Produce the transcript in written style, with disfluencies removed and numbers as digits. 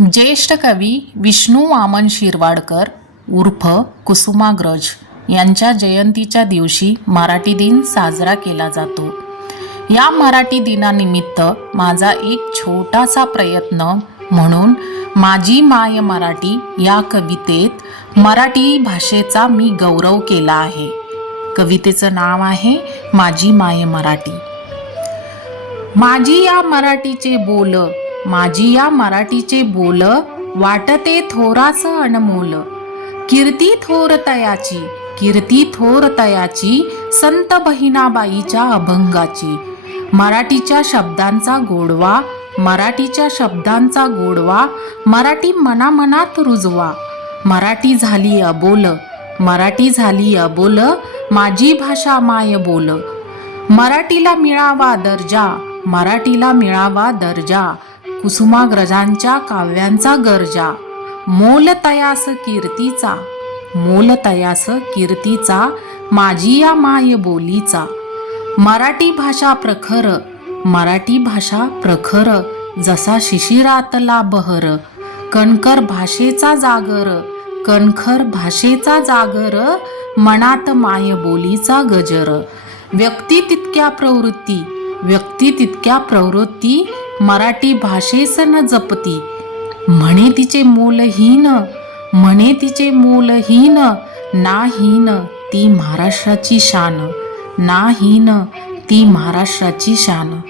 ज्येष्ठ कवी विष्णू वामन शिरवाडकर उर्फ कुसुमाग्रज यांच्या जयंतीच्या दिवशी मराठी दिन साजरा केला जातो. या मराठी दिनानिमित्त माझा एक छोटासा प्रयत्न म्हणून माझी माय मराठी या कवितेत मराठी भाषेचा मी गौरव केला आहे. कवितेचं नाव आहे माझी माय मराठी. माझी या मराठीचे बोल, माझी या मराठीचे बोल, वाटते थोरास अनमोल. कीर्ती थोर तयाची, कीर्ती थोर तयाची, संत बहिणाबाईच्या अभंगाची. मराठीच्या शब्दांचा गोडवा, मराठीच्या शब्दांचा गोडवा, मराठी मनामनात रुजवा. मराठी झाली अबोल, मराठी झाली अबोल, माझी भाषा माय बोल. मराठीला मिळावा दर्जा, मराठीला मिळावा दर्जा, कुसुमाग्रजांच्या काव्यांचा गरजा. मोल तयास कीर्तीचा, मोल तयास कीर्तीचा, माझी या माय बोलीचा. मराठी भाषा प्रखर, मराठी भाषा प्रखर, जसा शिशिरातला बहर. कणखर भाषेचा जागर, कणखर भाषेचा जागर, मनात माय बोलीचा गजर. व्यक्ती तितक्या प्रवृत्ती, व्यक्ती तितक्या प्रवृत्ती, मराठी भाषेस न जपती. म्हणे तिचे मोलहीन, म्हणे तिचे मोलहीन, ना हीन ती महाराष्ट्राची शान, ना हीन ती महाराष्ट्राची शान.